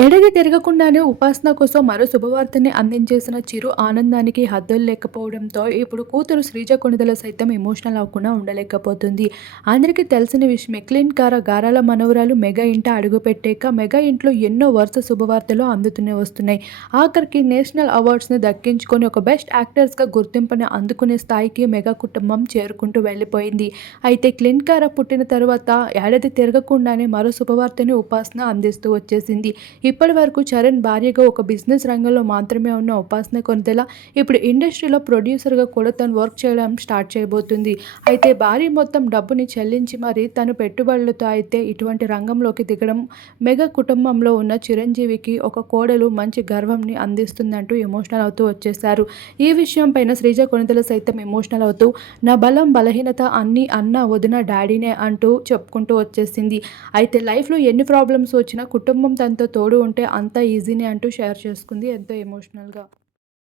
ఏడాది తిరగకుండానే ఉపాసన కోసం మరో శుభవార్తని అందించేసిన చిరు ఆనందానికి హద్దులు లేకపోవడంతో ఇప్పుడు కూతురు శ్రీజ కొణిదల సైతం ఎమోషనల్ అవ్వకుండా ఉండలేకపోతుంది. అందరికీ తెలిసిన విషయమే క్లీన్ కార గారాల మనవరాలు మెగా ఇంట అడుగుపెట్టాక మెగా ఇంట్లో ఎన్నో వరుస శుభవార్తలు అందుతూనే వస్తున్నాయి. ఆఖరికి నేషనల్ అవార్డ్స్ని దక్కించుకొని ఒక బెస్ట్ యాక్టర్స్గా గుర్తింపుని అందుకునే స్థాయికి మెగా కుటుంబం చేరుకుంటూ వెళ్ళిపోయింది. అయితే క్లీన్ కార పుట్టిన తర్వాత ఏడాది తిరగకుండానే మరో శుభవార్తని ఉపాసన అందిస్తూ వచ్చేసింది. ఇప్పటి వరకు చరణ్ భార్యగా ఒక బిజినెస్ రంగంలో మాత్రమే ఉన్న ఉపాసన కొనితెల ఇప్పుడు ఇండస్ట్రీలో ప్రొడ్యూసర్గా కూడా తను వర్క్ చేయడం స్టార్ట్ చేయబోతుంది. అయితే భార్య మొత్తం డబ్బుని చెల్లించి మరి తను పెట్టుబడులతో అయితే ఇటువంటి రంగంలోకి దిగడం మెగా కుటుంబంలో ఉన్న చిరంజీవికి ఒక కోడలు మంచి గర్వంని అందిస్తుందంటూ ఎమోషనల్ అవుతూ వచ్చేసారు ఈ విషయం పైన శ్రీజ కొనితెల సైతం ఎమోషనల్ అవుతూ నా బలం బలహీనత అన్నీ అన్న వదిన డాడీనే అంటూ చెప్పుకుంటూ వచ్చేసింది. అయితే లైఫ్లో ఎన్ని ప్రాబ్లమ్స్ వచ్చినా కుటుంబం తనతో తోడు ఉంటే అంత ఈజీనే అంటూ షేర్ చేసుకుంది. ఎంతో ఎమోషనల్గా